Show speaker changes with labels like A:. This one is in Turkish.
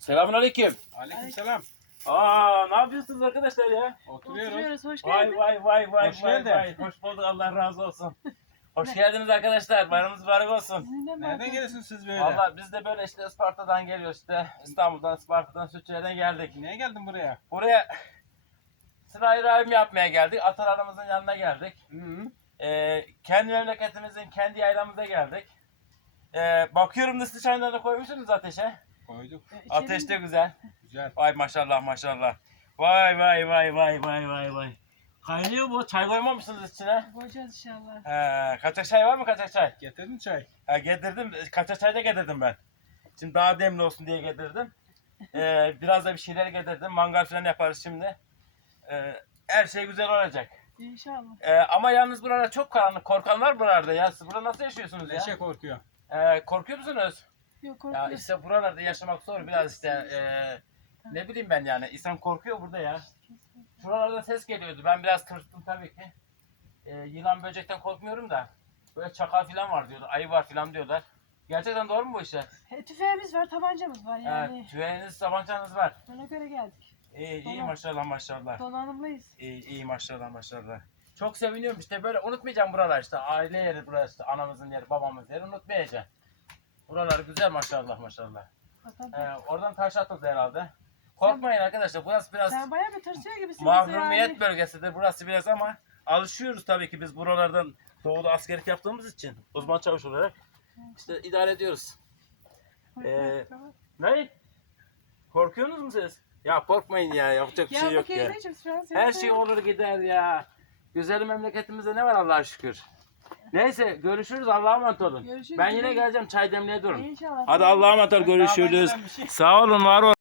A: Selamünaleyküm.
B: Aleykümselam.
A: Ne yapıyorsunuz arkadaşlar ya?
B: Oturuyoruz.
C: Hoş
A: Vay
C: geldin.
A: vay
B: Hoş geldin.
A: Hoş bulduk, Allah razı olsun. Hoş geldiniz arkadaşlar. Bayramınız mübarek olsun.
C: Sizinle mi
B: Nereden
C: bakın?
B: geliyorsunuz siz böyle?
A: Vallahi biz de böyle işte Isparta'dan geliyoruz işte. İstanbul'dan, Isparta'dan, Sütçüler'den geldik.
B: Niye geldin buraya?
A: Buraya Sıla-i Rahim yapmaya geldik. Atalarımızın yanına geldik. Kendi memleketimizin, kendi yaylamıza geldik. Bakıyorum ıslı çaylarını koymuşsunuz ateşe.
B: Koyduk.
A: Ateş de güzel.
B: Güzel.
A: Vay maşallah maşallah. Vay. Kaynıyor bu. Çay koymamışsınız içine.
C: Koyacağız inşallah.
A: Kaçak çay var mı, kaçak çay?
B: Getirdin çay.
A: Getirdim. Kaçak çay da getirdim ben. Şimdi daha demli olsun diye getirdim. Biraz da bir şeyler getirdim. Mangal falan yaparız şimdi. Her şey güzel olacak.
C: İnşallah.
A: Ama yalnız buralar çok karanlık. Korkan var buralarda ya. Siz burada nasıl yaşıyorsunuz ya?
B: Leşe korkuyor.
A: Korkuyor musunuz?
C: Yok
A: Ya
C: korkuyorum.
A: işte buralarda yaşamak zor biraz işte. Ne bileyim ben yani. İnsan korkuyor burada ya. Şuralarda ses geliyordu. Ben biraz tırstım tabii ki. Yılan böcekten korkmuyorum da. Böyle çakal falan var diyorlar. Ayı var falan diyorlar. Gerçekten doğru mu bu işler?
C: Tüfeğimiz var, tabancamız var yani.
A: Evet, tüfeğiniz, tabancanız var.
C: Ona göre geldik.
A: İyi
C: Tamam.
A: maşallah maşallah.
C: Donanımlıyız.
A: İyi maşallah maşallah. Çok seviniyorum işte böyle unutmayacağım buralar işte. Aile yeri burası işte. Anamızın yeri, babamızın yeri unutmayacağım. Buralar güzel maşallah maşallah. Oradan taş atıldı herhalde. Korkmayın arkadaşlar. Burası biraz
C: Sen bayağı bir tırsıyor gibisin.
A: mahrumiyet
C: yani.
A: bölgesidir. Burası biraz ama alışıyoruz tabii ki biz buralardan doğuda askerlik yaptığımız için uzman çavuş olarak işte idare ediyoruz.
C: Tamam.
A: Ne? Korkuyorsunuz mu siz? Ya korkmayın ya, yapacak bir şey yok ya.
C: Keyifliyim şu an.
A: Her şey olur gider ya. Güzel memleketimizde ne var Allah'a şükür. Neyse görüşürüz, Allah'a emanet olun.
C: Görüşürüz.
A: Ben yine geleceğim, çay demliğe durun.
C: İnşallah.
A: Hadi Allah'a emanet olun, görüşürüz.
B: Sağdan gelen bir şey.
A: Sağ olun, var olun.